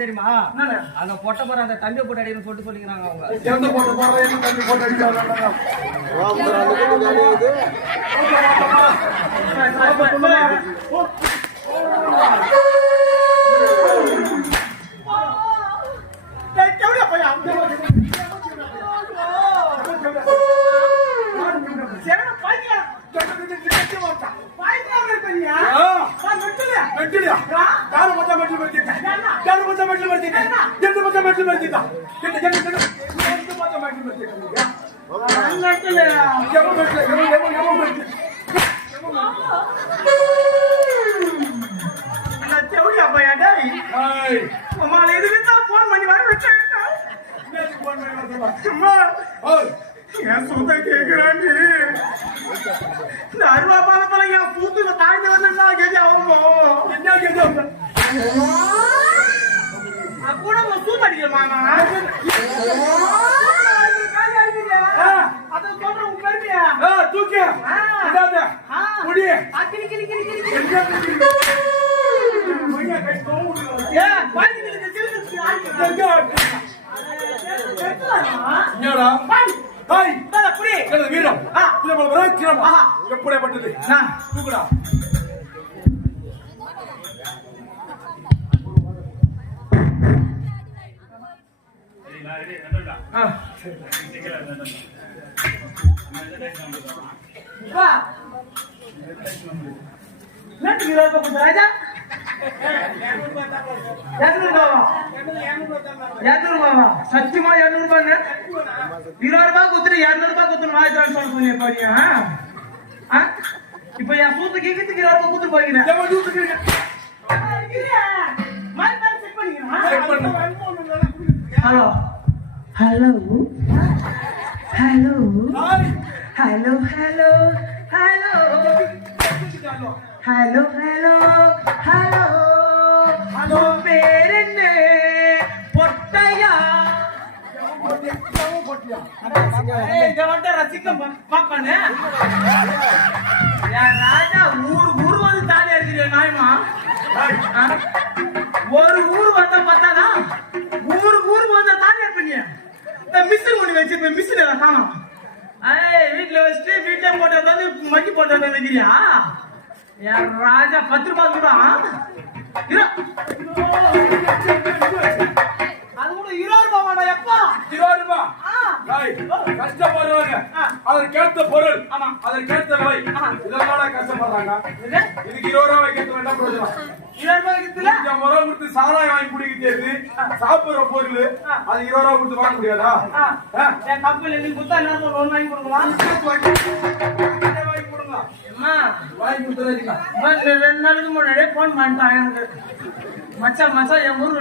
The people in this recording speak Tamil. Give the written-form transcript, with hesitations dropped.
தெரியுமா அந்த பொட்ட போற அந்த தம்பி போட்டு அடின்னு சொல்லிட்டு சொல்லிக்கிறாங்க அவங்க தம்பி போட்டு அடிச்சாங்க சொந்த கேக்குறாண்டி இந்த அருவா பாலப்பல என் பூத்துல தாய்ந்து வந்தா கேஜி ஆகும் என்ன கேஜி கூட சூப் அடிக்கலாமா அதை சொல்ற உங்க பெருமையா தூக்கி முடி கிளி கிளி கிளி கிளி வீரம் எப்படிப்பட்டது தூக்குடா சத்தியமா 200 ரூபாய் 20 ரூபாய் குத்துரு 200 ரூபாய் குத்துரு வாய்த்தான் சொல்றீங்க இப்ப என் சூத்து கேக்குறதுக்கு 20 ரூபாய் குத்துரு போறீங்க hello hello hello hello hello hello hello hello hello hello பேரென்ன பொட்டையா ரசிக்கம் பாப்பானு ராஜா ஊர் வந்து தாலி அடிக்கிற நாயமா ஒரு ஊர் வந்த பார்த்தானா ஊருக்கு வந்த தாலி அடிப்பீங்க இந்த மிஷின் ஒண்ணு வச்சிருப்பேன் மிஷின் காணும் வீட்டுல வச்சுட்டு வீட்டுல போட்டது வந்து மட்டி போட்டது வைக்கிறியா என் ராஜா 10 ரூபாய் கூட அது கூட 20 ரூபாய் வேண்டா எப்பா 20 ரூபாய் கஷ்டப்படுறவங்க அதற்கேற்ற பொருள் அதற்கேற்ற விலை இதனால கஷ்டப்படுறாங்க இதுக்கு 20 ரூபாய் வைக்கிறது வேண்டாம் பிரயோஜனம் 20 ரூபாய் வைக்கிறதுல 50 ரூபாய் கொடுத்து சாராயம் வாங்கி குடிக்கிறது சாப்பிடுற பொருள் அது 20 ரூபாய் கொடுத்து வாங்க முடியாதா என் கம்பெனில நீ கொடுத்தா என்ன லோன் வாங்கி கொடுக்கலாம் வாங்கி கொடுங்க அம்மா வாங்கி கொடுத்துறீங்க 2 நாளுக்கு முன்னாடியே போன் பண்ணிட்டாங்க மச்சான் என் ஊர்